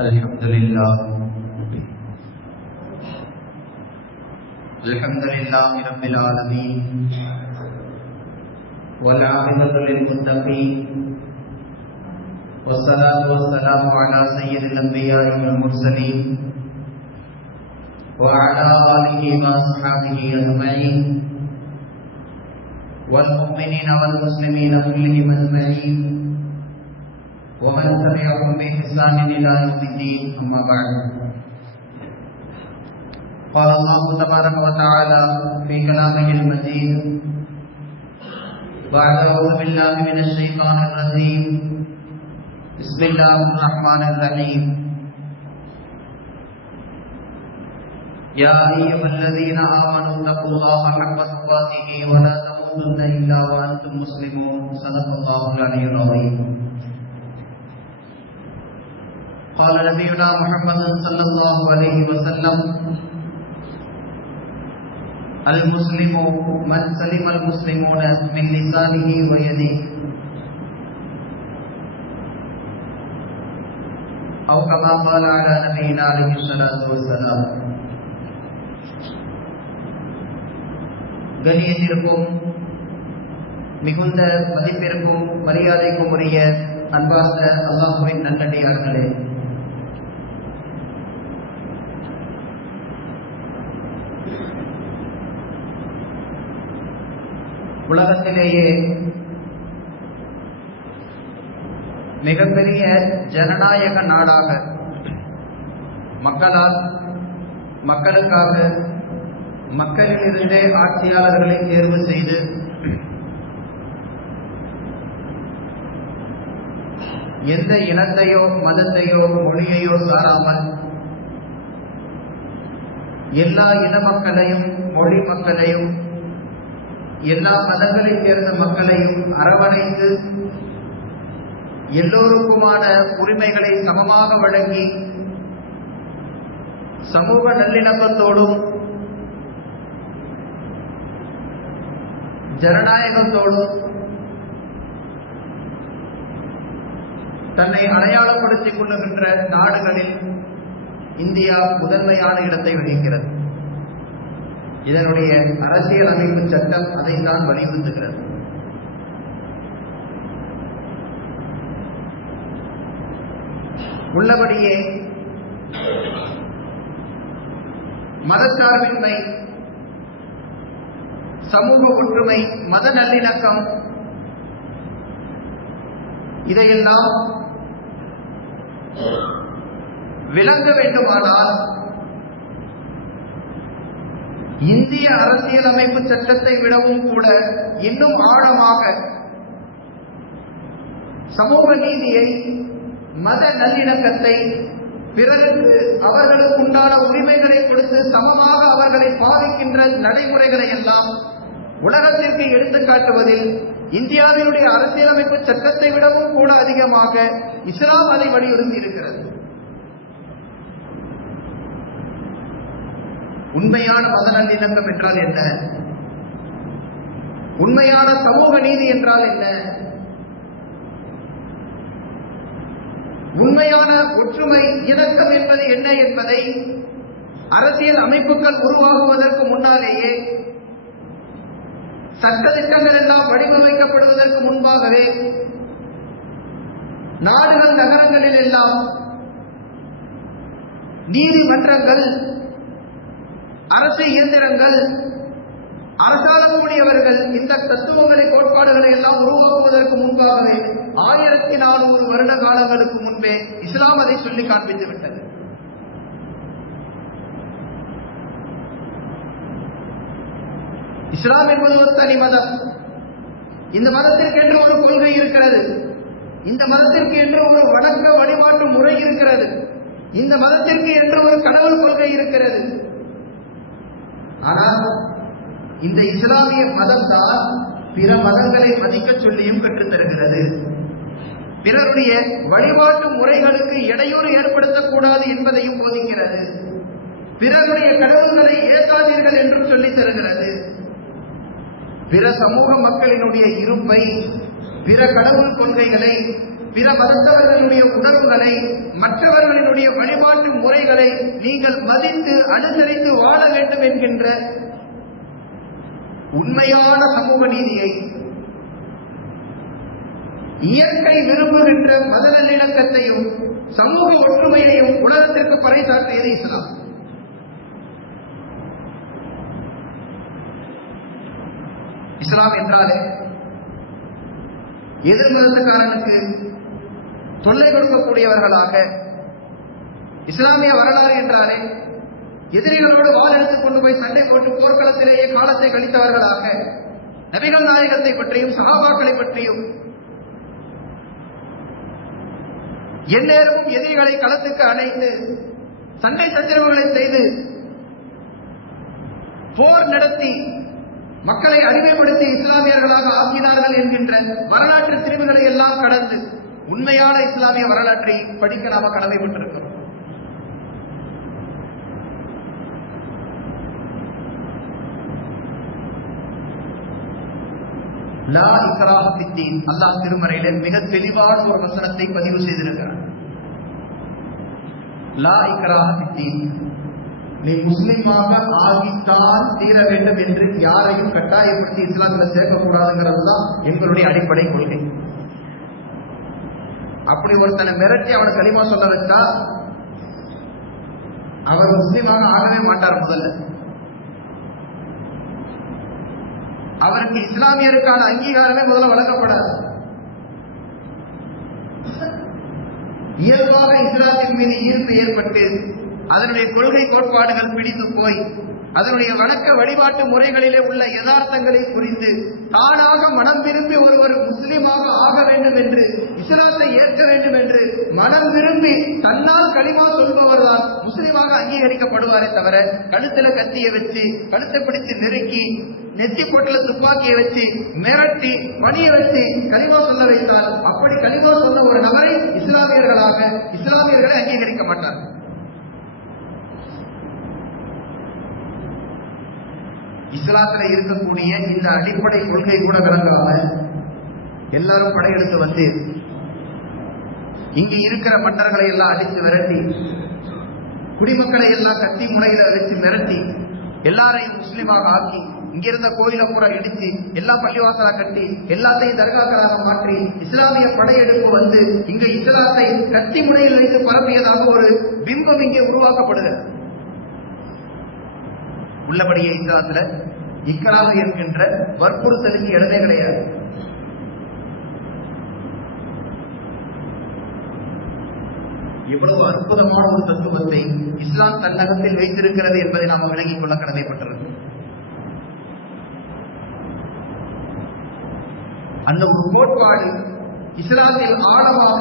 الحمد لله رب العالمين والعاقبة للمتقين والصلاة والسلام على سيد الأنبياء والمرسلين وعلى آله وأصحابه أجمعين والمؤمنين والمسلمين كلهم أجمعين ومن تبعهم بإحسان إلى يوم الدين أما بعد قال الله تبارك وتعالى في كلامه المجيد بعد أعوذ بالله من الشيطان الرجيم بسم الله الرحمن الرحيم يا أيها الذين آمنوا اتقوا الله حق تقاته ولا تموتن إلا وأنتم مسلمون صدق الله العلي العظيم قال نبينا محمد صلى الله عليه وسلم المسلم من سلم المسلمون من لسانه ويده أو كما قال على نبينا عليه الصلاة والسلام. கண்ணியத்திற்கும் மிகுந்த மதிப்பிற்கும் மரியாதைக்கும் உரிய அன்பார்ந்த அல்லாஹ்வின் நல்லடியார்களே, உலகத்திலேயே மிகப்பெரிய ஜனநாயக நாடாக மக்களால் மக்களுக்காக மக்களிலிருந்தே ஆட்சியாளர்களை தேர்வு செய்து எந்த இனத்தையோ மதத்தையோ மொழியையோ சாராமல் எல்லா இன மக்களையும் மொழி மக்களையும் எல்லா மதங்களைச் சேர்ந்த மக்களையும் அரவணைத்து எல்லோருக்குமான உரிமைகளை சமமாக வழங்கி சமூக நல்லிணக்கத்தோடும் ஜனநாயகத்தோடும் தன்னை அடையாளப்படுத்திக் கொள்ளுகின்ற நாடுகளில் இந்தியா முதன்மையான இடத்தை வகிக்கிறது. இதனுடைய அரசியல் அமைப்பு சட்டம் அதைத்தான் வலியுறுத்துகிறது. உள்ளபடியே மதச்சார்பின்மை, சமூக ஒற்றுமை, மத நல்லிணக்கம் இதையெல்லாம் விளங்க வேண்டுமானால் இந்திய அரசியலமைப்பு சட்டத்தை விடவும் கூட இன்னும் ஆழமாக சமூக நீதியை, மத நல்லிணக்கத்தை, பிறருக்கு அவர்களுக்கு உண்டான உரிமைகளை கொடுத்து சமமாக அவர்களை பாவிக்கின்ற நடைமுறைகளை எல்லாம் உலகத்திற்கு எடுத்துக்காட்டுவதில் இந்தியாவினுடைய அரசியலமைப்பு சட்டத்தை விடவும் கூட அதிகமாக இஸ்லாம் அதை வலியுறுத்தி இருக்கிறது. உண்மையான மத நல்லிணக்கம் என்றால் என்ன? உண்மையான சமூக நீதி என்றால் என்ன? உண்மையான ஒற்றுமை இணக்கம் என்பது என்ன என்பதை அரசியல் அமைப்புகள் உருவாகுவதற்கு முன்னாலேயே, சட்ட திட்டங்கள் எல்லாம் வடிவமைக்கப்படுவதற்கு முன்பாகவே நாடுகள் நகரங்களில் எல்லாம் நீதிமன்றங்கள், அரசு இயந்திரங்கள், அரசாளக்கூடியவர்கள் இந்த தத்துவங்களை, கோட்பாடுகளை எல்லாம் உருவாக்குவதற்கு முன்பாகவே 1400 வருட காலங்களுக்கு முன்பே இஸ்லாம் அதை சொல்லி காண்பித்து விட்டது. இஸ்லாம் என்பது ஒரு தனி மதம். இந்த மதத்திற்கு என்று ஒரு கொள்கை இருக்கிறது. இந்த மதத்திற்கு என்று ஒரு வணக்க வழிபாட்டு முறை இருக்கிறது. இந்த மதத்திற்கு என்று ஒரு கடவுள் கொள்கை இருக்கிறது. ஆனால் இந்த இஸ்லாமிய மதம் தான் பிற மதங்களை மதிக்க சொல்லியும் கற்றுத்தருகிறது. பிறருடைய வழிபாட்டு முறைகளுக்கு இடையூறு ஏற்படுத்தக்கூடாது என்பதையும் போதிக்கிறது. பிறருடைய கடவுள்களை ஏற்காதீர்கள் என்றும் சொல்லித் தருகிறது. பிற சமூக மக்களினுடைய இருப்பை, பிற கடவுள் கொள்கைகளை பிற மதத்தவர்களுடைய உணர்வுகளை, மற்றவர்களினுடைய வழிபாட்டு முறைகளை நீங்கள் மதித்து அனுசரித்து வாழ வேண்டும் என்கின்ற உண்மையான சமூக நீதியை, இயற்கை விரும்புகின்ற மத நல்லிணக்கத்தையும் சமூக ஒற்றுமையையும் உலகத்திற்கு பறைசாற்றியது இஸ்லாம். இஸ்லாம் என்றாலே எதிர் மதத்துக்காரனுக்கு தொல்லை கொடுக்கக்கூடியவர்களாக, இஸ்லாமிய வரலாறு என்றாலே எதிரிகளோடு வாள் எடுத்துக் கொண்டு போய் சண்டை போட்டு போர்க்களத்திலேயே காலத்தை கழித்தவர்களாக, நபிகள் நாயகத்தை பற்றியும் சஹாபாக்களை பற்றியும் எந்நேரமும் எதிரிகளை களத்துக்கு அணைத்து சண்டை சச்சரவுகளை செய்து போர் நடத்தி மக்களை அடிமைப்படுத்தி இஸ்லாமியர்களாக ஆக்கினார்கள் என்கின்ற வரலாற்று திரிவுகளை எல்லாம் கடந்து உண்மையான இஸ்லாமிய வரலாற்றை படிக்க நாம கடமைப்பட்டிருக்கிறோம். லா இக்ராஹ ஃபித்தீன், அல்லாஹ் திருமறையில மிக தெளிவான ஒரு வசனத்தை பதிவு செய்திருக்கிறார். லா இக்ராஹ ஃபித்தீன், நீ முஸ்லிமாக ஆகித்தான் தீர வேண்டும் என்று யாரையும் கட்டாயப்படுத்தி இஸ்லாமில சேர்க்கக்கூடாதுங்கிறது தான் எங்களுடைய அடிப்படை கொள்கை. அப்படி ஒருத்தனை மிரட்டி அவனை களிமா சொல்ல வச்சா அவர் முஸ்லிமாக ஆகவே மாட்டார். முதல்ல அவருக்கு இஸ்லாமியருக்கான அங்கீகாரமே முதல்ல வழங்கப்படாது. இயல்பாக இஸ்லாத்தின் மீது ஈர்ப்பு ஏற்பட்டு அதனுடைய கொள்கை கோட்பாடுகள் பிடித்து போய் அதனுடைய வணக்க வழிபாட்டு முறைகளிலே உள்ள யதார்த்தங்களை புரிந்து தானாக மனம் விரும்பி ஒருவர் முஸ்லிமாக ஆக வேண்டும் என்று, இஸ்லாத்தை ஏற்க வேண்டும் என்று மனம் விரும்பி தன்னால் களிமா சொல்பவர் தான் முஸ்லிமாக அங்கீகரிக்கப்படுவாரே தவிர, கழுத்துல கத்திய வச்சு கழுத்தை பிடித்து நெருக்கி நெத்தி போட்டல துப்பாக்கியை வச்சு மிரட்டி பணிய வச்சு களிமா சொல்ல வைத்தால் அப்படி களிமா சொன்ன ஒரு நபரை இஸ்லாமியர்களை அங்கீகரிக்க மாட்டார்கள். இஸ்லாத்துல இருக்கக்கூடிய இந்த அடிப்படை கொள்கை கூட விளங்காம எல்லாரும் படையெடுத்து வந்து இங்க இருக்கிற மன்னர்களை எல்லாம் அடித்து விரட்டி, குடிமக்களை எல்லாம் கத்தி முனையில வச்சு மிரட்டி எல்லாரையும் முஸ்லிமாக ஆக்கி, இங்கிருந்த கோயிலை பூரா இடிச்சு எல்லா பள்ளிவாசலா கட்டி எல்லாத்தையும் தர்காக்களாக மாற்றி இஸ்லாமிய படையெடுப்பு வந்து இங்க இஸ்லாத்தை கத்தி முனையில் வைத்து பரப்பியதாக ஒரு பிம்பம் இங்கே உருவாக்கப்படுகிறது. உள்ளபடியே இஸ்லாத்துல இக்கராக இருக்கின்ற வற்புறுத்தலுக்கு இடமே கிடையாது. இவ்வளவு அற்புதமான ஒரு தத்துவத்தை இஸ்லாம் தன்னகத்தில் வைத்திருக்கிறது என்பதை நாம் விளங்கிக் கொள்ள கடமைப்பட்டிருக்கிறோம். அந்த ஒரு கோட்பாடு இஸ்லாத்தில் ஆழமாக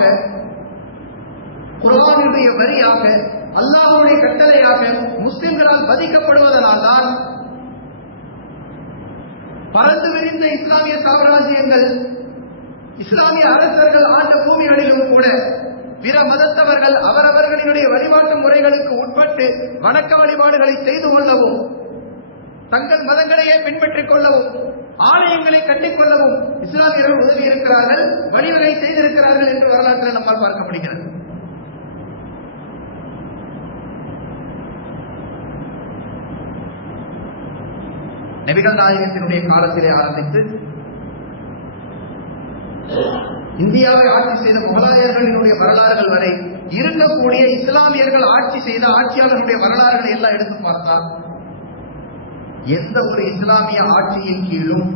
குர்ஆனுடைய வரியாக அல்லாஹ்வுடைய கட்டளையாக முஸ்லிம்களால் பதிக்கப்படுவதனால் தான் பரந்து விரிந்த இஸ்லாமிய சாம்ராஜ்யங்கள், இஸ்லாமிய அரசர்கள் ஆண்ட பூமிகளிலும் கூட பிற மதத்தவர்கள் அவரவர்களினுடைய வழிபாட்டு முறைகளுக்கு உட்பட்டு வணக்க வழிபாடுகளை செய்து கொள்ளவும், தங்கள் மதங்களையே பின்பற்றிக் கொள்ளவும், ஆலயங்களை கட்டிக்கொள்ளவும் இஸ்லாமியர்கள் உதவி இருக்கிறார்கள், வழிவகை செய்திருக்கிறார்கள் என்று வரலாற்றில் நம்மால் பார்க்க முடிகிறது. நபிகள் நாயகத்தினுடைய காலத்திலே ஆரம்பித்து இந்தியாவை ஆட்சி செய்த முகலாயர்களினுடைய வரலாறுகள் வரை இருக்கக்கூடிய இஸ்லாமியர்கள் ஆட்சி செய்த ஆட்சியாளர்களுடைய வரலாறுகளை எல்லாம் எடுத்து பார்த்தால் எந்த ஒரு இஸ்லாமிய ஆட்சியின் கீழும்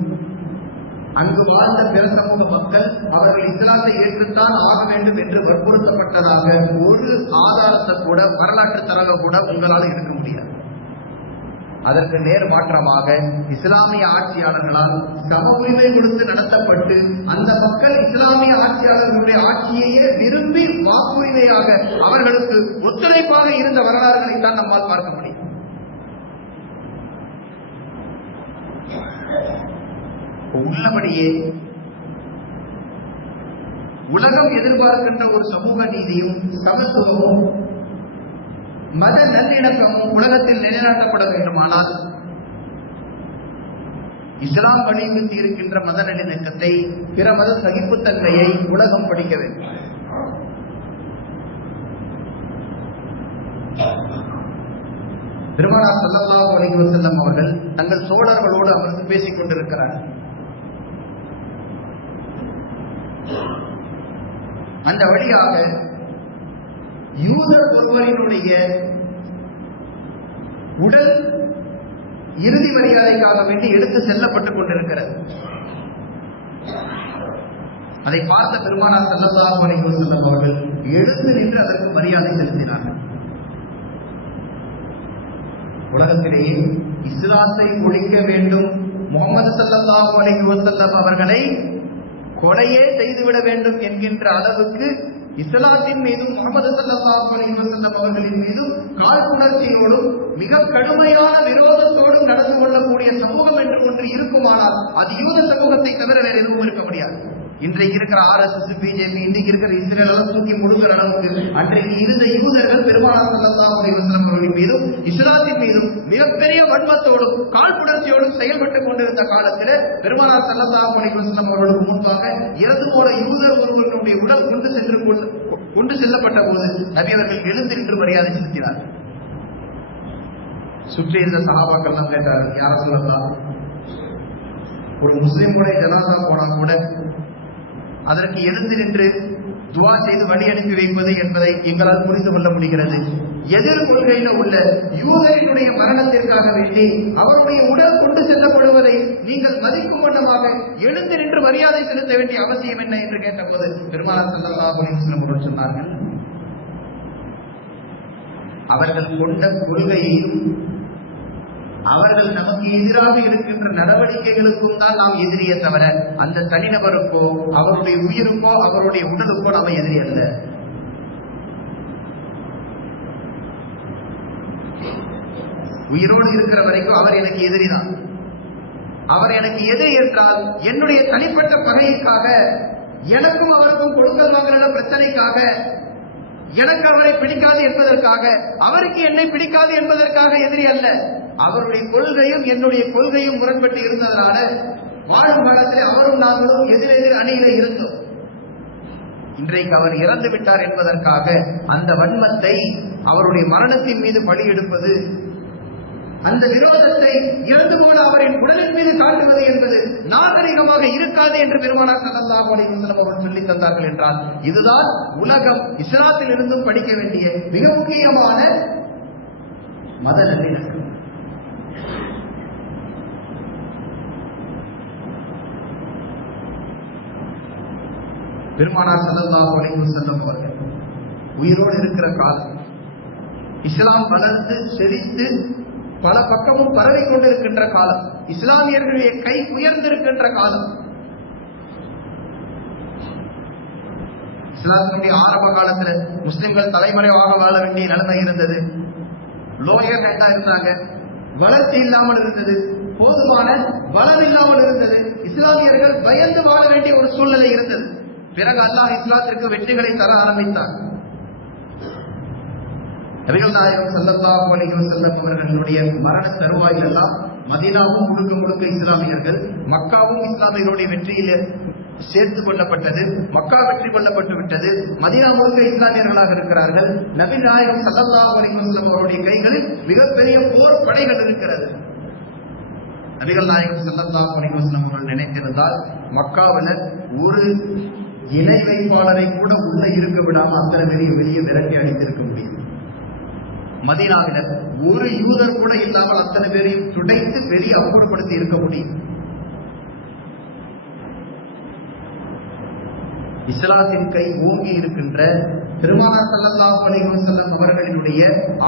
அங்கு வாழ்ந்த பிற சமூக மக்கள் அவர்கள் இஸ்லாத்தை ஏற்றுத்தான் ஆக வேண்டும் என்று வற்புறுத்தப்பட்டதாக ஒரு ஆதாரத்தை கூட, வரலாற்று தரவை கூட உங்களால் எடுக்க முடியாது. அதற்கு நேர் மாற்றமாக இஸ்லாமிய ஆட்சியாளர்களால் சம உரிமை கொடுத்து நடத்தப்பட்டு அந்த மக்கள் இஸ்லாமிய ஆட்சியாளர்களுடைய ஆட்சியையே விரும்பி வாக்குரிமையாக அவர்களுக்கு ஒத்துழைப்பாக இருந்த வரலாறுகளை தான் நம்மால் பார்க்க முடியும். உள்ளபடியே உலகம் எதிர்பார்க்கின்ற ஒரு சமூக நீதியும் சமத்துவமும் மத நல்லிணக்கமும் உலகத்தில் நிலைநாட்டப்பட வேண்டுமானால் இஸ்லாம் வலியுறுத்தி இருக்கின்ற மத நல்லிணக்கத்தை, பிற மத சகிப்புத்தன்மையை உலகம் படிக்க வேண்டும். பெருமானார் ஸல்லல்லாஹு அலைஹி வஸல்லம் அவர்கள் தங்கள் சோழர்களோடு அமர்ந்து பேசிக் கொண்டிருக்கிறார்கள். அந்த வழியாக யூதர் ஒருவரினுடைய உடல் இறுதி மரியாதைக்காக வேண்டி எடுத்து செல்லப்பட்டுக் கொண்டிருக்கிறது. அதை பார்த்த பெருமானார் ஸல்லல்லாஹு அலைஹி வஸல்லம் அவர்கள் எழுந்து நின்று அதற்கு மரியாதை செலுத்தினார்கள். உலகத்திலேயே இஸ்லாத்தை ஒழிக்க வேண்டும், முஹம்மது ஸல்லல்லாஹு அலைஹி வஸல்லம் அவர்களை கொலையே செய்துவிட வேண்டும் என்கின்ற அளவுக்கு இஸ்லாத்தின் மீதும் முஹம்மது ஸல்லல்லாஹு அலைஹி வஸல்லம் அவர்களின் மீதும் காழ்ப்புணர்ச்சியோடும் மிக கடுமையான விரோதத்தோடும் நடந்து கொள்ளக்கூடிய சமூகம் என்று ஒன்று இருக்குமானால் அது யூத சமூகத்தை தவிர வேறு எதுவும் இருக்க முடியாது. இன்றைக்கு இருக்கிற RSS, பிஜேபி, இன்றைக்கு இருக்கிற இஸ்ரேல் எல்லாம் தூக்கி முடுக்கிற அளவுக்கு அன்றைக்கு இருந்த யூதர்கள் பெருமானார் ஸல்லல்லாஹு அலைஹி வஸல்லம் அவர்களின் மீதும் இஸ்லாத்தின் மீதும் மிகப்பெரிய வன்மத்தோடும் காழ்ப்புணர்ச்சியோடும் செயல்பட்டுக் கொண்டிருந்த காலத்தில் பெருமானார் ஸல்லல்லாஹு அலைஹி வஸல்லம் அவர்களுக்கு முன்பாக இறந்து போன யூதர் ஒருவர்களுடைய உடல் கொண்டு செல்லப்பட்ட போது நபி அவர்கள் எழுந்து நின்று மரியாதை செலுத்தினார். சுற்றி இருந்த சஹாபாக்கள் எல்லாம் கேட்டார்கள், யார சொல்லலாம், ஒரு முஸ்லிமுடைய ஜனாசா போனா கூட அதற்கு எழுந்து நின்று துவா செய்து வழி அனுப்பி வைப்பது என்பதை எங்களால் புரிந்து கொள்ள முடிகிறது. எதிர் கொள்கையில உள்ள யூதரினுடைய மரணத்திற்காக வேண்டி அவருடைய உடல் கொண்டு செல்லப்படுவதை நீங்கள் மதிக்கும் வண்ணமாக எழுந்து நின்று மரியாதை செலுத்த வேண்டிய அவசியம் என்ன என்று கேட்டபோது பெருமானார் ஸல்லல்லாஹு அலைஹி வஸல்லம் அவர்கள் சொன்னார்கள், அவர்கள் கொண்ட கொள்கையையும் அவர்கள் நமக்கு எதிராக இருக்கின்ற நடவடிக்கைகளுக்கும் தான் நாம் எதிரியே தவிர அந்த தனிநபருக்கோ அவருடைய உயிருக்கோ அவருடைய உடலுக்கோ நாம எதிரி அல்ல. உயிரோடு இருக்கிற வரைக்கும் அவர் எனக்கு எதிரிதான். அவர் எனக்கு எதிரி என்றால் என்னுடைய தனிப்பட்ட பகைக்காக, எனக்கும் அவருக்கும் கொடுக்கல் வாங்குற பிரச்சனைக்காக, எனக்கு அவரை பிடிக்காது என்பதற்காக, அவருக்கு என்னை பிடிக்காது என்பதற்காக எதிரி அல்ல. அவருடைய கொள்கையும் என்னுடைய கொள்கையும் முரண்பட்டு இருந்ததனால வாழும் காலத்தில் அவரும் நாங்களும் எதிரெதிர் அணியில இருந்தோம். இன்றைக்கு அவர் இறந்து விட்டார் என்பதற்காக அந்த வன்மத்தை, அவருடைய மரணத்தின் மீது பழி எடுப்பது, அந்த விரோதத்தை இறந்து போன அவரின் உடலின் மீது காட்டுவது என்பது நாகரிகமாக இருக்காது என்று பெருமானார் ஸல்லல்லாஹு அலைஹி வஸல்லம் அவர்கள் சொல்லி தந்தார்கள் என்றால் இதுதான் உலகம் இஸ்லாத்தில் இருந்தும் படிக்க வேண்டிய மிக முக்கியமான மத நல்லிணக்கம். பெருமானார் ஸல்லல்லாஹு அலைஹி வஸல்லம் அவர்கள் உயிரோடு இருக்கிற காலம், இஸ்லாம் வளர்ந்து செழித்து பல பக்கமும் பரவி கொண்டிருக்கின்ற காலம், இஸ்லாமியர்களுடைய கை உயர்ந்திருக்கின்ற காலம், இஸ்லாத்தினுடைய ஆரம்ப காலத்துல முஸ்லிம்கள் தலைமறைவாக வாழ வேண்டிய நிலைமை இருந்தது. லோயர் ஹேண்டா இருந்தாங்க, வளர்ச்சி இல்லாமல் இருந்தது, போதுமான பலம் இல்லாமல் இருந்தது, இஸ்லாமியர்கள் பயந்து வாழ வேண்டிய ஒரு சூழ்நிலை இருந்தது. பிறகு அல்லாஹ் இஸ்லாத்திற்கு வெற்றிகளை தர ஆரம்பித்தார். நபிகள் நாயகம் ஸல்லல்லாஹு அலைஹி வஸல்லம் அவர்களுடைய மரண தருவாயில் எல்லாம் மதீனாவும் முழுக்க இஸ்லாமியர்கள், மக்காவும் இஸ்லாமியர்களுடைய வெற்றியில் சேர்த்துக் கொள்ளப்பட்டது. மக்கா வெற்றி கொள்ளப்பட்டு விட்டது, மதீனா முழுக்க இஸ்லாமியர்களாக இருக்கிறார்கள். நபிகள் நாயகம் ஸல்லல்லாஹு அலைஹி வஸல்லம் அவருடைய கைகளில் மிகப்பெரிய போர் படைகள் இருக்கிறது. நபிகள் நாயகம் ஸல்லல்லாஹு அலைஹி வஸல்லம் அவர்கள் நினைத்திருந்தால் மக்காவில் ஒரு இணை வைப்பாளரை கூட உள்ள இருக்க விடாமல் அத்தனை பெரிய வெளியே விரட்டி அடித்திருக்க முடியும். மதீனாவில ஒரு யூதர் கூட இல்லாமல் அத்தனை பேரையும் துடைத்து வெளியே அப்புறப்படுத்தி இருக்க முடியும். இஸ்லாத்தின் கை ஓங்கி இருக்கின்ற பெருமானார் ஸல்லல்லாஹு அலைஹி வஸல்லம் அவர்களினுடைய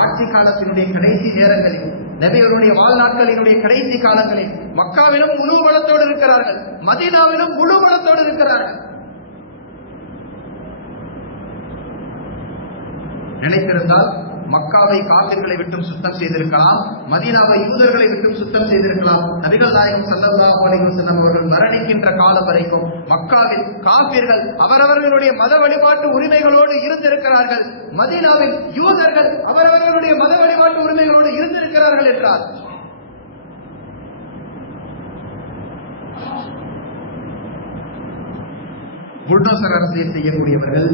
ஆட்சி காலத்தினுடைய கடைசி நேரங்களில், நபிகளுடைய வாழ்நாட்களினுடைய கடைசி காலங்களில் மக்காவிலும் முழு பலத்தோடு இருக்கிறார்கள், மதீனாவிலும் முழு பலத்தோடு இருக்கிறார்கள். நினைத்திருந்தால் மக்காவை காபிர்களை விட்டும் சுத்தம் செய்திருக்கலாம், மதீனாவை யூதர்களை விட்டும் சுத்தம் செய்திருக்கலாம். நபிகள் நாயகம் ஸல்லல்லாஹு அலைஹி வஸல்லம் அவர்கள் மரணிக்கின்ற காலம் வரைக்கும் மக்காவில் காபிர்கள் அவரவர்களுடைய மத வழிபாட்டு உரிமைகளோடு இருந்திருக்கிறார்கள், மதீனாவில் யூதர்கள் அவரவர்களுடைய மத வழிபாட்டு உரிமைகளோடு இருந்திருக்கிறார்கள் என்றால் புல்டோசர் அரசியல் செய்யக்கூடியவர்கள்,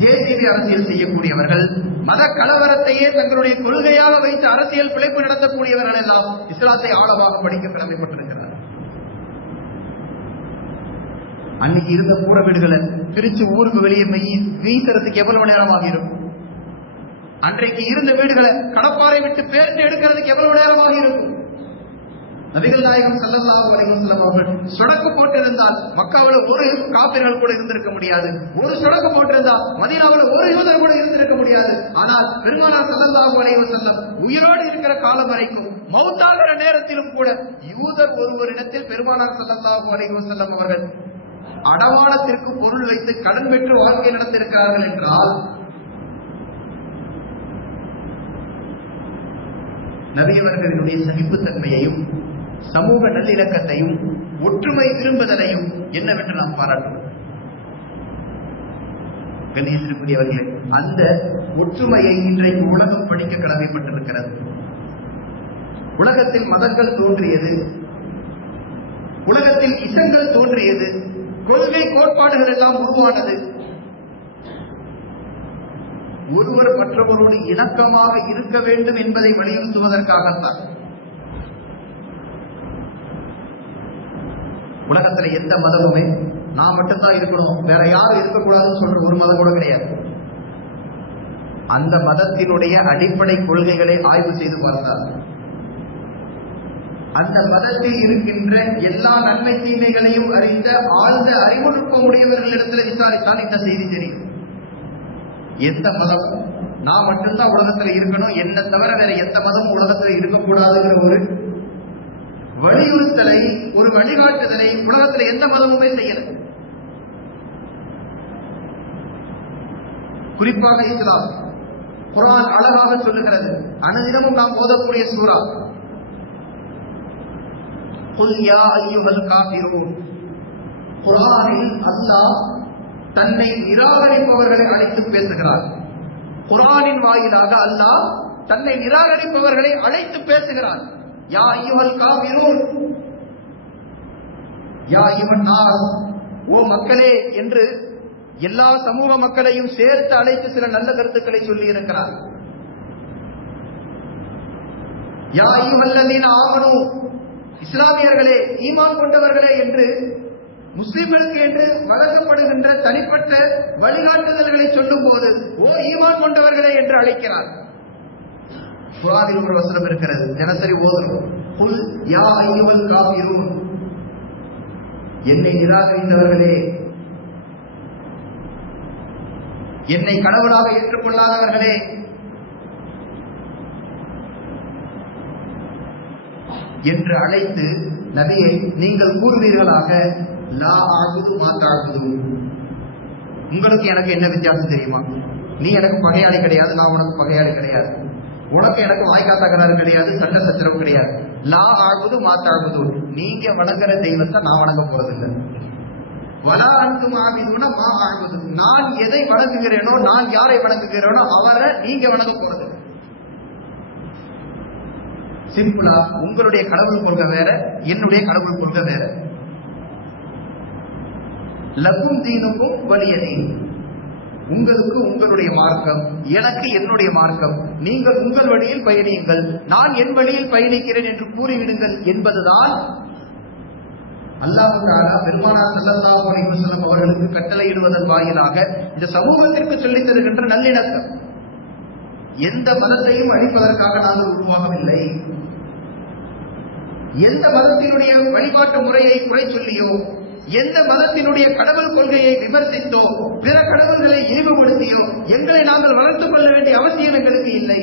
ஜேசிபி அரசியல் செய்யக்கூடியவர்கள், மத கலவரத்தையே தங்களுடைய கொள்கையாக வைத்து அரசியல் பிழைப்பு நடத்தக்கூடியவர்கள் எல்லாம் இஸ்லாத்தை ஆழமாக படிக்க கடமைப்பட்டிருக்கிறார். அன்னைக்கு இருந்த கூரை வீடுகளை பிரிச்சு ஊருக்கு வெளியே வீசுறதுக்கு எவ்வளவு நேரமாக இருக்கும்? அன்றைக்கு இருந்த வீடுகளை கடப்பாறை விட்டு பேர்த்து எடுக்கிறதுக்கு எவ்வளவு நேரமாக இருக்கும்? நபிகள் நாயகம் ஸல்லல்லாஹு அலைஹி வஸல்லம் அவர்கள் சொடக்கு போட்டிருந்தால் மக்காவில் ஒரு காபிர்கள் கூட இருந்திருக்க முடியாது. ஒரு சொடக்கு போட்டிருந்தால் மதீனாவில் ஒரு யூதர் கூட இருந்திருக்க முடியாது. ஆனால் பெருமானார் ஸல்லல்லாஹு அலைஹி வஸல்லம் உயிரோடு இருக்கிற காலம் வரைக்கும் மௌத்தாகிற நேரத்திலும் கூட யூதர் ஒருவரிடத்தில் பெருமானார் ஸல்லல்லாஹு அலைஹி வஸல்லம் அவர்கள் அடமானத்திற்கு பொருள் வைத்து கடன் பெற்று வாழ்க்கை நடத்திருக்கிறார்கள் என்றால் நபியவர்களுடைய சகிப்புத்தன்மையையும் சமூக நல்லிணக்கத்தையும் ஒற்றுமை விரும்புதலையும் என்னவென்று நாம் பாராட்டுவோம். கணேசனுக்குரியவர்களே, அந்த ஒற்றுமையை இன்றைக்கு உலகம் படிக்க கடமைப்பட்டிருக்கிறது. உலகத்தில் மதங்கள் தோன்றியது, உலகத்தில் இசங்கள் தோன்றியது, கொள்கை கோட்பாடுகள் எல்லாம் உருவானது ஒருவர் மற்றவரோடு இணக்கமாக இருக்க வேண்டும் என்பதை வலியுறுத்துவதற்காகத்தான். உலகத்துல எந்த மதமுமே நான் மட்டும்தான் இருக்கணும், வேற யாரும் இருக்கக்கூடாதுன்னு சொல்ற ஒரு மதம் கூட கிடையாது. அந்த மதத்தினுடைய அடிப்படை கொள்கைகளை ஆய்வு செய்து பார்த்தார். அந்த மதத்தில் இருக்கின்ற எல்லா நன்மை தீமைகளையும் அறிந்த ஆழ்ந்த அறிவுநுட்பம் உடையவர்களிடத்தில் விசாரித்தான் இந்த செய்தி தெரியும். எந்த மதமும் நான் மட்டும்தான் உலகத்துல இருக்கணும், என்ன தவிர வேற எந்த மதமும் உலகத்துல இருக்கக்கூடாதுங்கிற ஒரு வலியுறுத்தலை, ஒரு வழிகாட்டுதலை உலகத்துல எந்த மதமுமே செய்யல. குறிப்பாக இஸ்லாம், குர்ஆன் அழகாக சொல்லுகிறது. அனுதினமும் நாம் ஓதக்கூடிய சூரா குல் யா அய்யுஹல் காஃபிரூன். குர்ஆனில் அல்லாஹ் தன்னை நிராகரிப்பவர்களை அழைத்து பேசுகிறார். குர்ஆனின் வாயிலாக அல்லாஹ் தன்னை நிராகரிப்பவர்களை அழைத்து பேசுகிறார். யா அய்யுஹல் காஃபிரூன், யா அய்யுஹன் நாஸ், ஓ மக்களே என்று எல்லா சமூக மக்களையும் சேர்த்து அழைத்து சில நல்ல கருத்துக்களை சொல்லி இருக்கிறார். யா அய்யுஹல்லதீன ஆமனூ, இஸ்லாமியர்களே, ஈமான் கொண்டவர்களே என்று முஸ்லிம்களுக்கு என்று வழங்கப்படுகின்ற தனிப்பட்ட வழிகாட்டுதல்களை சொல்லும் போது ஓ ஈமான் கொண்டவர்களே என்று அழைக்கிறார். குர்ஆனில் ஒரு வசனம் இருக்கிறது, தினசரி ஓதுறோம். குல் யா அய்யுஹல் காஃபிரூன், என்னை நிராகரித்தவர்களே, என்னை கடவுளாக ஏற்றுக்கொள்ளாதவர்களே, என்று அழைத்து நபியை நீங்கள் கூறுவீர்களாக லா ஆகுது மாத்தாகுது, உங்களுக்கு எனக்கு என்ன வித்தியாசம் தெரியுமா? நீ எனக்கு பகையாளி கிடையாது, நான் உனக்கு பகையாளி கிடையாது. உனக்கு எனக்கு வாய்க்கா தகராறு கிடையாது, சண்டை சச்சரவு கிடையாது. லா ஆகுது மாத்தாகுது, நீங்க வணங்குற தெய்வத்தை நான் வணங்க போறதில்லை. வலா அன்தும் ஆபிதுன மா ஆகுது, நான் எதை வணங்குகிறேனோ, நான் யாரை வணங்குகிறேனோ அவரை நீங்க வணங்க போறது. சிம்பிளா, உங்களுடைய கடவுள் கொள்கை வேற, என்னுடைய கடவுள் கொள்கை வேற. லக்கும் தீனுக்கும் வலிய தீன், உங்களுக்கு உங்களுடைய மார்க்கம், எனக்கு என்னுடைய மார்க்கம், நீங்கள் உங்கள் வழியில் பயணியுங்கள், நான் என் வழியில் பயணிக்கிறேன் என்று கூறிவிடுங்கள் என்பதுதான் அல்லாஹ் தஆலா பெருமானார் ஸல்லல்லாஹு அலைஹி வஸல்லம் அவர்களுக்கு கட்டளையிடுவதன் வாயிலாக இந்த சமூகத்திற்கு சொல்லித் தருகின்ற நல்லிணக்கம். எந்த மதத்தையும் அழிப்பதற்காக நாங்கள் உருவாகவில்லை. எந்த மதத்தினுடைய வழிபாட்டு முறையை குறை சொல்லியோ, எந்த மதத்தினுடைய கடவுள் கொள்கையை விமர்சித்தோ, பிற கடவுள்களை இழிவுபடுத்தியோ எங்களை நாங்கள் வளர்த்துக் கொள்ள வேண்டிய அவசியம் எங்களுக்கு இல்லை.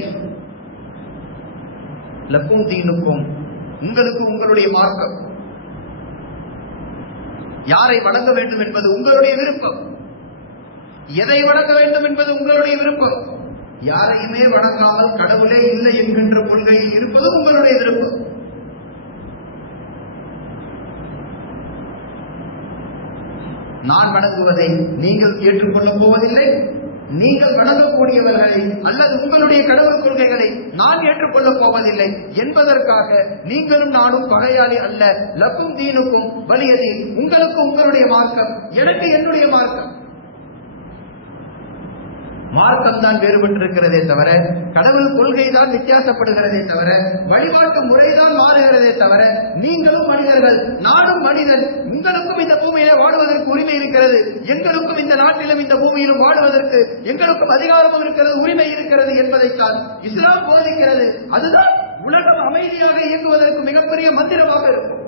லக்கும் தீனுக்கும், உங்களுக்கு உங்களுடைய மார்க்கம். யாரை வணங்க வேண்டும் என்பது உங்களுடைய விருப்பம், எதை வணங்க வேண்டும் என்பது உங்களுடைய விருப்பம். யாரையுமே வணங்காமல் கடவுளே இல்லை என்கின்ற கொள்கையில் இருப்பது உங்களுடைய விருப்பம். நான் வணங்குவதை நீங்கள் ஏற்றுக்கொள்ளப் போவதில்லை, நீங்கள் வணங்கக்கூடியவர்களை அல்லது உங்களுடைய கடவுள் கொள்கைகளை நான் ஏற்றுக்கொள்ளப் போவதில்லை என்பதற்காக நீங்களும் நானும் பகையாளி அல்ல. லக்கும் தீனுக்கும் வலியதி, உங்களுக்கு உங்களுடைய மார்க்கம், எனக்கு என்னுடைய மார்க்கம். மார்க்கம் தான் வேறுபட்டிருக்கிறதே தவிர, கடவுள் கொள்கை தான் வித்தியாசப்படுகிறதே தவிர, வழிபாட்டு முறைதான் மாறுகிறதே தவிர, நீங்களும் மனிதர்கள், நானும் மனிதன், உங்களுக்கும் இந்த பூமியிலே வாழ்வதற்கு உரிமை இருக்கிறது, எங்களுக்கும் இந்த நாட்டிலும் இந்த பூமியிலும் வாழ்வதற்கு எங்களுக்கும் அதிகாரமும் இருக்கிறது, உரிமை இருக்கிறது என்பதைத்தான் இஸ்லாம் போதிக்கிறது. அதுதான் உலகம் அமைதியாக இயங்குவதற்கு மிகப்பெரிய மந்திரமாக இருக்கும்.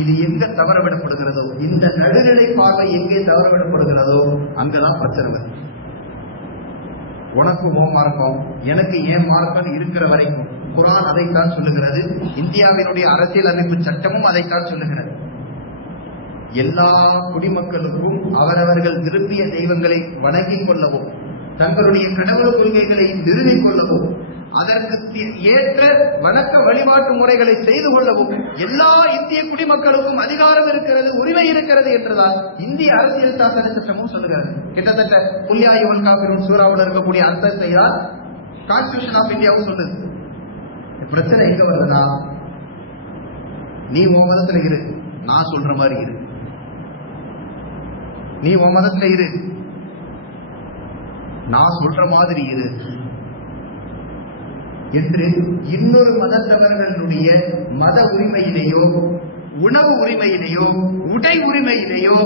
இது எங்க தவறவிடப்படுகிறதோ, இந்த நடுநிலை பார்வை எங்கே தவறவிடப்படுகிறதோ அங்கதான் பிரச்சனை வருது. உனக்கு ஓ மார்க்கம், எனக்கு ஏன் மார்க்கம் இருக்கிற வரைக்கும் குர்ஆன் அதைத்தான் சொல்லுகிறது. இந்தியாவினுடைய அரசியல் அமைப்பு சட்டமும் அதைத்தான் சொல்லுகிறது. எல்லா குடிமக்களுக்கும் அவரவர்கள் விரும்பிய தெய்வங்களை வணங்கிக் கொள்ளவும், தங்களுடைய கடவுள் கொள்கைகளை நிறுவிக் கொள்ளவும், அதற்கு ஏற்ற வணக்க வழிபாட்டு முறைகளை செய்து கொள்ளவும் எல்லா இந்திய குடிமக்களுக்கும் அதிகாரம் இருக்கிறது, உரிமை இருக்கிறது என்றுதான் இந்திய அரசியல் சாசன சட்டமும் சொல்லுகிறது. கிட்டத்தட்ட புல்யாயுவன் காபிரும் சூறாவில் இருக்கக்கூடிய அர்த்தத்தை தான் கான்ஸ்டிடியூஷன் ஆஃப் இந்தியாவும் சொல்லுது. பிரச்சனை எங்க வருதுன்னா, நீ உன் மதத்துல இரு, நான் சொல்ற மாதிரி இரு, நீ உன் மதத்துல இரு, நான் சொல்ற மாதிரி இரு என்று இன்னொரு மதத்தவர்களுடைய மத உரிமையிலேயோ, உணவு உரிமையிலேயோ, உடை உரிமையிலேயோ,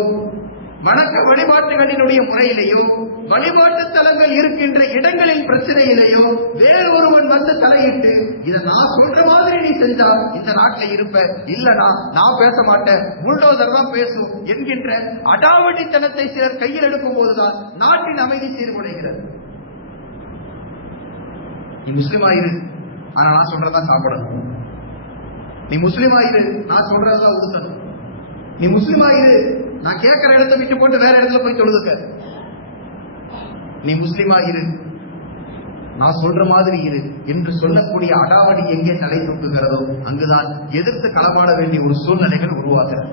வணக்க வழிபாட்டுகளினுடைய முறையிலேயோ, வழிபாட்டு தலங்கள் இருக்கின்ற இடங்களின் பிரச்சனையிலேயோ வேறு ஒருவன் வந்து தலையிட்டு இதை நான் சொல்ற மாதிரி நீ செஞ்சா இந்த நாட்டில் இருப்ப, இல்லனா நான் பேச மாட்டேன், புல்டோசர் தான் பேசும் என்கின்ற அடாவடித்தனத்தை சிலர் கையில் எடுக்கும் போதுதான் நாட்டின் அமைதி சீர்குலைகிறது. நீ முஸ்லிமா இரு, ஆனா நான் சொல்றதான் சாப்பிடணும். நீ முஸ்லிமா இரு, நான் சொல்றதான் ஊத்தணும். நீ முஸ்லிமா இரு, நான் கேட்கிற இடத்தை விட்டு போட்டு வேற இடத்துல போய் தொழுதுக்க. நீ முஸ்லிமா இரு, நான் சொல்ற மாதிரி இரு என்று சொல்லக்கூடிய அடாவடி எங்கே தலை தூக்குகிறதோ அங்குதான் எதிர்த்து களமாட வேண்டிய ஒரு சூழ்நிலைகள் உருவாகிறது.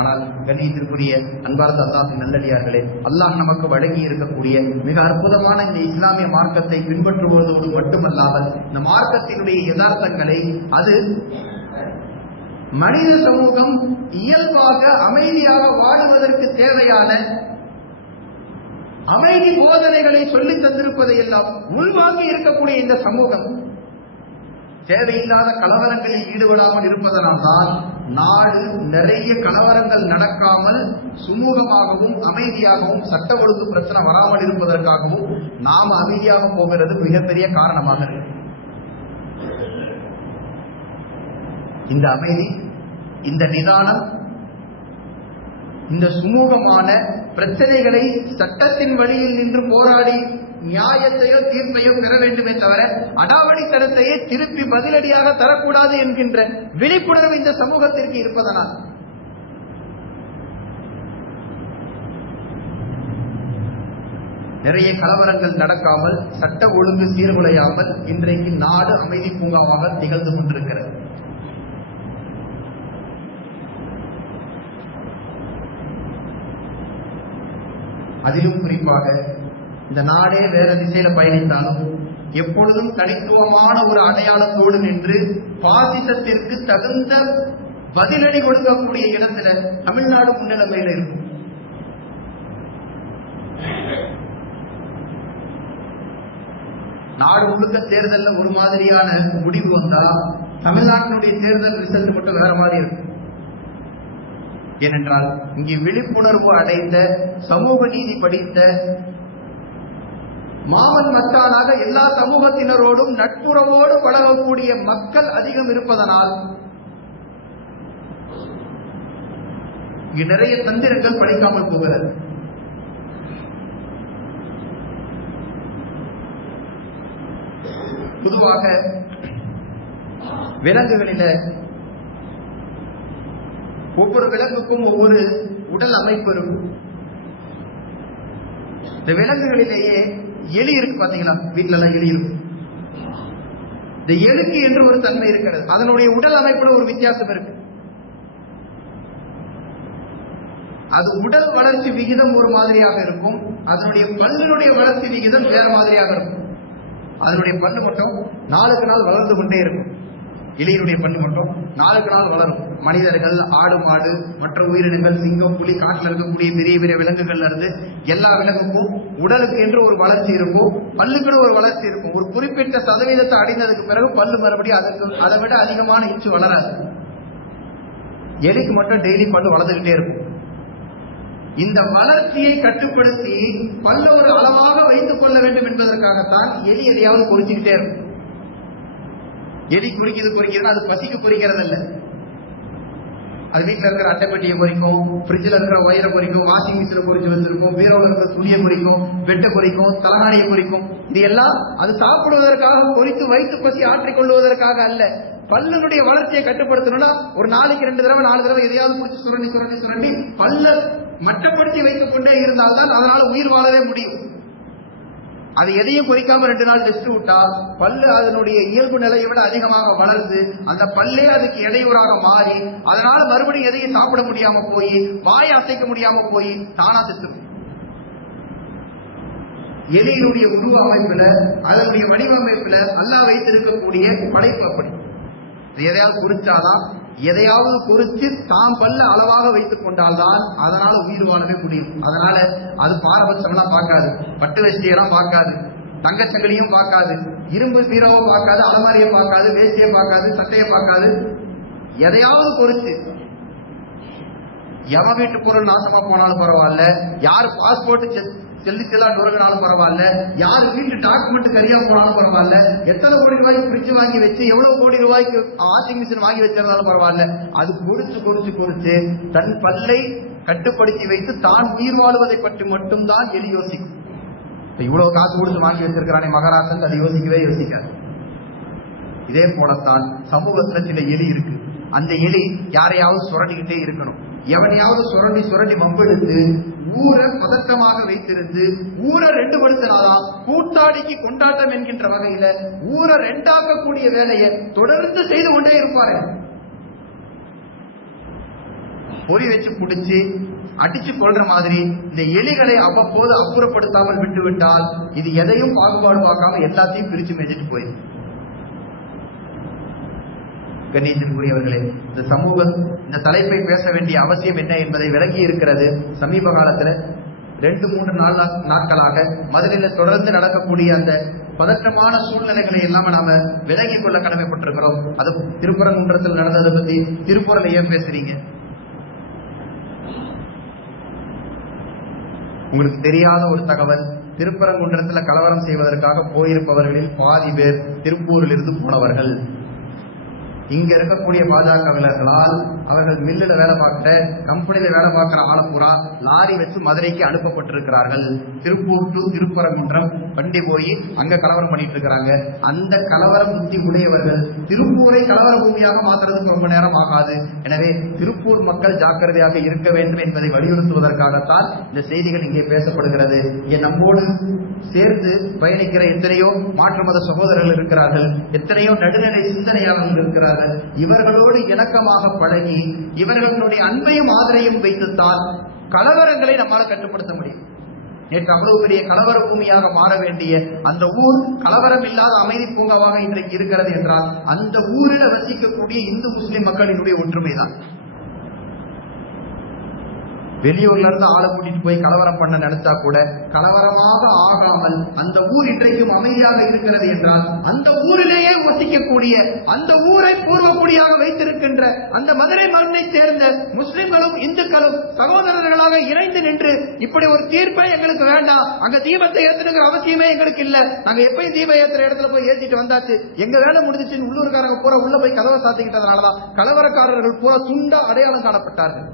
ஆனால் கண்ணியத்திற்குரிய அன்பார்ந்த அல்லாஹ்வின் நல்லடியார்களே, அல்லாஹ் நமக்கு வழங்கி இருக்கக்கூடிய மிக அற்புதமான இந்த இஸ்லாமிய மார்க்கத்தை பின்பற்றுவதோடு மட்டுமல்லாமல் இந்த மார்க்கத்தினுடைய யதார்த்தங்களை, அது மனித சமூகம் இயல்பாக அமைதியாக வாழுவதற்கு தேவையான அமைதி போதனைகளை சொல்லித் தந்திருப்பதை எல்லாம் உள்வாங்கி இருக்கக்கூடிய இந்த சமூகம் தேவையில்லாத கலவரங்களில் ஈடுபடாமல் இருப்பதனால்தான் நாடு நிறைய கலவரங்கள் நடக்காமல் சுமூகமாகவும் அமைதியாகவும் சட்ட ஒழுங்கு பிரச்சனை வராமல் இருப்பதற்காகவும் நாம் அமைதியாக போகிறது மிகப்பெரிய காரணமாக இருக்கு. இந்த அமைதி, இந்த நிதானம், இந்த சுமூகமான பிரச்சனைகளை சட்டத்தின் வழியில் நின்று போராடி நியாயத்தையோ தீர்ப்பையோ பெற வேண்டுமே தவிர அடாவடித்தனத்தையே திருப்பி பதிலடியாக தரக்கூடாது என்கின்ற விழிப்புணர்வு இந்த சமூகத்திற்கு இருப்பதனால் நிறைய கலவரங்கள் நடக்காமல் சட்ட ஒழுங்கு சீர்குலையாமல் இன்றைக்கு நாடு அமைதி பூங்காவாக திகழ்ந்து கொண்டிருக்கிறது. அதிலும் குறிப்பாக இந்த நாடே வேற திசையில பயணித்தாலும் எப்பொழுதும் தனித்துவமான ஒரு அடையாளத்தோடு நின்று பாசிசத்திற்கு தகுந்த பதிலடி கொடுக்கக்கூடிய இடத்துல தமிழ்நாடு முன்னிலைமையில இருக்கும். நாடு முழுக்க தேர்தல்ல ஒரு மாதிரியான முடிவு வந்தா தமிழ்நாட்டினுடைய தேர்தல் ரிசல்ட் மட்டும் வேற மாதிரி இருக்கும். ஏனென்றால் இங்கே விழிப்புணர்வு அடைந்த, சமூக நீதி படித்த, மாமன் மச்சானாக எல்லா சமூகத்தினரோடும் நட்புறவோடு பழகக்கூடிய மக்கள் அதிகம் இருப்பதனால் இங்கு நிறைய தந்திரங்கள் படிக்காமல் போகிறது. பொதுவாக விலங்குகளில ஒவ்வொரு விலங்குக்கும் ஒவ்வொரு உடல் அமைப்பு இருக்கும். இந்த விலங்குகளிலேயே எலி இருக்கு, பாத்தீங்களா? வீட்டுல எல்லாம் எலி இருக்கும். இந்த எலுக்கு என்று ஒரு தன்மை இருக்கிறது. அதனுடைய உடல் அமைப்புல ஒரு வித்தியாசம் இருக்கு. அது உடல் வளர்ச்சி விகிதம் ஒரு மாதிரியாக இருக்கும், அதனுடைய பல்லினுடைய வளர்ச்சி விகிதம் வேற மாதிரியாக இருக்கும். அதனுடைய பல்லு மட்டும் நாளுக்கு நாள் வளர்ந்து கொண்டே இருக்கும். எலியினுடைய பல்லு மட்டும் நாளுக்கு நாள் வளரும். மனிதர்கள், ஆடு மாடு, மற்ற உயிரினங்கள், சிங்கம், புலி, காட்டில் இருக்கக்கூடிய பெரிய பெரிய விலங்குகள்ல இருந்து எல்லா விலங்குக்கும் உடலுக்கு என்று ஒரு வளர்ச்சி இருக்கும், பல்லுக்குன்னு ஒரு வளர்ச்சி இருக்கும். ஒரு குறிப்பிட்ட சதவீதத்தை அடைந்ததுக்கு பிறகு பல்லு மறுபடியும் அதை விட அதிகமான இச்சு வளராது. எலிக்கு மட்டும் டெய்லி பல்லு வளர்ந்துகிட்டே இருக்கும். இந்த வளர்ச்சியை கட்டுப்படுத்தி பல்ல ஒரு அளவாக வைத்துக் கொள்ள வேண்டும் என்பதற்காகத்தான் எலி எதையாவது பொறிச்சுக்கிட்டே இருக்கும். எலி குறிக்குதுன்னா அது பசிக்கு பொறிக்கிறது அல்ல. அது வீட்டில் இருக்கிற அட்டைப்பட்டியை பொறிக்கும், ஃப்ரிட்ஜில் இருக்கிற ஒயரை பொறிக்கும், வாஷிங் மிஷினை பொறிச்சு வச்சிருக்கும், பீரோவில் இருக்கிற துணியை பொறிக்கும், பெட்டை பொறிக்கும், தலகாணியை பொறிக்கும். இது எல்லாம் அது சாப்பிடுவதற்காக பொறித்து வைத்து பசி ஆற்றிக் கொள்வதற்காக அல்ல. பல்லுடைய வளர்ச்சியை கட்டுப்படுத்தணும்னா ஒரு நாளைக்கு 2 தடவை 4 தடவை எதையாவது பிடிச்சி சுரண்டி பல்ல மட்டப்படுத்தி வைத்துக் கொண்டே இருந்தால்தான் அதனால உயிர் வாழவே முடியும். அது எதையும் குறிக்காம 2 நாள் டெஸ்ட் விட்டா பல்லு அதனுடைய இயல்பு நிலையை விட அதிகமாக வளர்ந்து அந்த பல்லே அதுக்கு இடையூறாக மாறி அதனால மறுபடியும் எதையும் சாப்பிட முடியாம போய் வாயை அசைக்க முடியாம போய் தானா செத்துடும். எலியினுடைய உருவ அமைப்புல அதனுடைய வடிவமைப்புல அல்லாஹ் வைத்திருக்கக்கூடிய படைப்பு அப்படி. எதையாவது குறிச்சாதான், எதையாவது குறிச்சு தாம் பல்ல அளவாக வைத்துக் கொண்டால்தான் அதனால உயிர் வாழவே முடியும். அதனால அது பாரபட்சம்லாம் பார்க்காது, பட்டு வேஷ்டியெல்லாம் பார்க்காது, தங்கச்சங்கலியும் பார்க்காது, இரும்பு பீரோவை பார்க்காது, அலமாரியை பார்க்காது, வேஷ்டியை பார்க்காது, சட்டையை பார்க்காது. எதையாவது குறிச்சு எவன் வீட்டு பொருள் நாசமா போனாலும் பரவாயில்ல, யார் பாஸ்போர்ட் செல்லா நுறங்கினாலும் பரவாயில்ல, யாரு வீட்டு டாக்குமெண்ட் சரியா போனாலும் பரவாயில்ல, எத்தனை கோடி ரூபாய்க்கு ஃப்ரிட்ஜ் வாங்கி வச்சு எவ்வளவு கோடி ரூபாய்க்கு வாஷிங் மிஷின் வாங்கி வச்சிருந்தாலும் பரவாயில்ல, அது குறிச்சு தன் பல்லை கட்டுப்படுத்தி வைத்து தான் உயிர் வாழ்வதை பற்றி மட்டும்தான் எலி யோசிக்கும். இவ்வளவு காசு கொடுத்து வாங்கி வச்சிருக்கிறானே மகாராஷ்டிரன், அதை யோசிக்கவே யோசிக்காது. இதே போலத்தான் சமூகத்துல சில எலி இருக்கு. அந்த எலி யாரையாவது சுரண்டிக்கிட்டே இருக்கணும். எவனையாவது சுரண்டி வம்பெடுத்து ஊரை பதட்டமாக வைத்திருந்து ஊரை 2 படுத்தினாதான் கூட்டாடிக்கு கொண்டாட்டம் என்கின்ற வகையில ஊரை 2ஆக்கக்கூடிய வேலையை தொடர்ந்து செய்து கொண்டே இருப்பாரு. பொறி வச்சு புடிச்சு அடிச்சு கொள்ற மாதிரி இந்த எலிகளை அவ்வப்போது அப்புறப்படுத்தாமல் விட்டுவிட்டால் இது எதையும் பாகுபாடு பார்க்காம எல்லாத்தையும் பிரிச்சு மேய்ச்சிட்டு போயிடும். கண்ணியத்திற்குரியவர்களே, இந்த சமூகம் இந்த தலைப்பை பேச வேண்டிய அவசியம் என்ன என்பதை விளங்கி இருக்கிறது. சமீப காலத்துல 2-3 நாட்களாக மதுரையில் தொடர்ந்து நடக்கக்கூடிய அந்த பதற்றமான சூழ்நிலைகளை எல்லாம் நாம விலகிக் கொள்ள கடமைப்பட்டிருக்கிறோம். அது திருப்பரங்குன்றத்தில் நடந்ததை பத்தி திருப்பூரில் ஏன் பேசுறீங்க? உங்களுக்கு தெரியாத ஒரு தகவல், திருப்பரங்குன்றத்தில் கலவரம் செய்வதற்காக போயிருப்பவர்களில் பாதி பேர் திருப்பூரில் இருந்து போனவர்கள். இங்க இருக்கக்கூடிய பாஜகவினர்களால் அவர்கள் மில்லுல வேலை பார்க்கிற, கம்பெனியில வேலை பார்க்கிற ஆலப்புறா லாரி வச்சு மதுரைக்கு அனுப்பப்பட்டிருக்கிறார்கள். திருப்பூர் டு திருப்பரங்குன்றம் வண்டி போய் அங்க கலவரம் பண்ணிட்டு இருக்கிறாங்க. அந்த கலவரம் புத்தி உடையவர்கள் திருப்பூரை கலவர பூமியாக மாற்றுறதுக்கு ரொம்ப நேரம் ஆகாது. எனவே திருப்பூர் மக்கள் ஜாக்கிரதையாக இருக்க வேண்டும் என்பதை வலியுறுத்துவதற்காகத்தான் இந்த செய்திகள் இங்கே பேசப்படுகிறது. இங்கே நம்மோடு சேர்ந்து பயணிக்கிற எத்தனையோ மாற்று மத சகோதரர்கள் இருக்கிறார்கள், எத்தனையோ நடுநிலை சிந்தனையாளர்கள் இருக்கிறார்கள். இவர்களோடு இணக்கமாக பழகி இவர்களுடைய அன்பையும் ஆதரையும் வைத்துத்தான் கலவரங்களை நம்மால் கட்டுப்படுத்த முடியும். நேற்று அவ்வளவு பெரிய கலவர பூமியாக மாற வேண்டிய அந்த ஊர் கலவரம் இல்லாத அமைதி பூங்காவாக இன்றைக்கு இருக்கிறது என்றால் அந்த ஊரில் வசிக்கக்கூடிய இந்து முஸ்லிம் மக்களினுடைய ஒற்றுமைதான். வெளியூர்ல இருந்து ஆளை கூட்டிட்டு போய் கலவரம் பண்ண நினைச்சா கூட கலவரமாக ஆகாமல் அந்த ஊர் இன்றைக்கும் அமைதியாக இருக்கிறது என்றால் அந்த ஊரிலேயே வசிக்கக்கூடிய, அந்த ஊரை பூர்வக்குடியாக வைத்திருக்கின்ற அந்த மதுரை மண்ணை சேர்ந்த முஸ்லிம்களும் இந்துக்களும் சகோதரர்களாக இணைந்து நின்று இப்படி ஒரு தீர்ப்பை எங்களுக்கு வேண்டாம், அங்க தீபத்தை ஏற்றுங்கிற அவசியமே எங்களுக்கு இல்ல, நாங்க எப்பயும் தீபம் ஏற்றுற இடத்துல போய் ஏற்றிட்டு வந்தாச்சு, எங்க வேலை முடிஞ்சிச்சுன்னு உள்ளூர்காரங்க பூரா உள்ள போய் கதவை சாத்திக்கிட்டதுனாலதான் கலவரக்காரர்கள் பூரா துண்டா அடையாளம் காணப்பட்டார்கள்.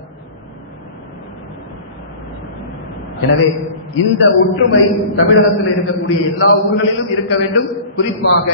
எனவே இந்த ஒற்றுமை தமிழகத்தில் இருக்கக்கூடிய எல்லா ஊர்களிலும் இருக்க வேண்டும். குறிப்பாக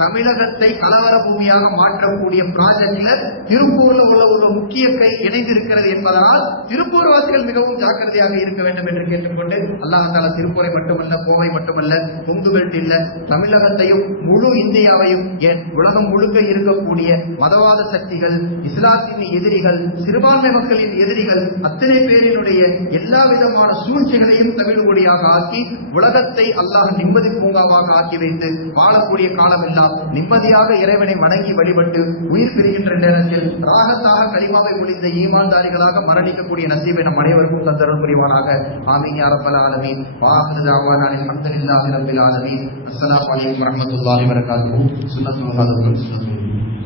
தமிழகத்தை கலவர பூமியாக மாற்றக்கூடிய ப்ராஜெக்ட்ல திருப்பூர்ல உள்ள ஒரு முக்கிய கை இணைந்திருக்கிறது என்பதனால் திருப்பூர் வாசிகள் மிகவும் ஜாக்கிரதையாக இருக்க வேண்டும் என்று கேட்டுக்கொண்டு, அல்லாஹ் திருப்பூரை மட்டுமல்ல, கோவை மட்டுமல்ல, கொங்குபெல்ட் இல்ல, தமிழகத்தையும் முழு இந்தியாவையும் ஏன் உலகம் முழுக்க இருக்கக்கூடிய மதவாத சக்திகள், இஸ்லாத்தின் எதிரிகள், சிறுபான்மை மக்களின் எதிரிகள் அத்தனை பேரினுடைய எல்லா விதமான சூழ்ச்சிகளையும் தமிழ் மொழியாக ஆக்கி உலகத்தை அல்லாஹ் நிம்மதி பூங்காவாக ஆக்கி வைத்து வாழக்கூடிய காலம் எல்லாம் நிம்மதியாக இறைவனை வணங்கி வழிபட்டு உயிர் பிரிகின்ற நேரத்தில் ராகத்தாக கலிமாவை ஒழிந்த ஈமான்தாரிகளாக மரணிக்கக்கூடிய நசீபை நம் அனைவருக்கும் தந்தருள் புரிவானாக. ஆமீன் யா ரப்பல் ஆலமீன். வாஹிரு தஅவானா அல்ஹம்துலில்லாஹி ரப்பில் ஆலமீன். அஸ்ஸலாமு அலைக்கும் வரஹ்மத்துல்லாஹி வபரகாத்துஹு. சுன்னத்துல்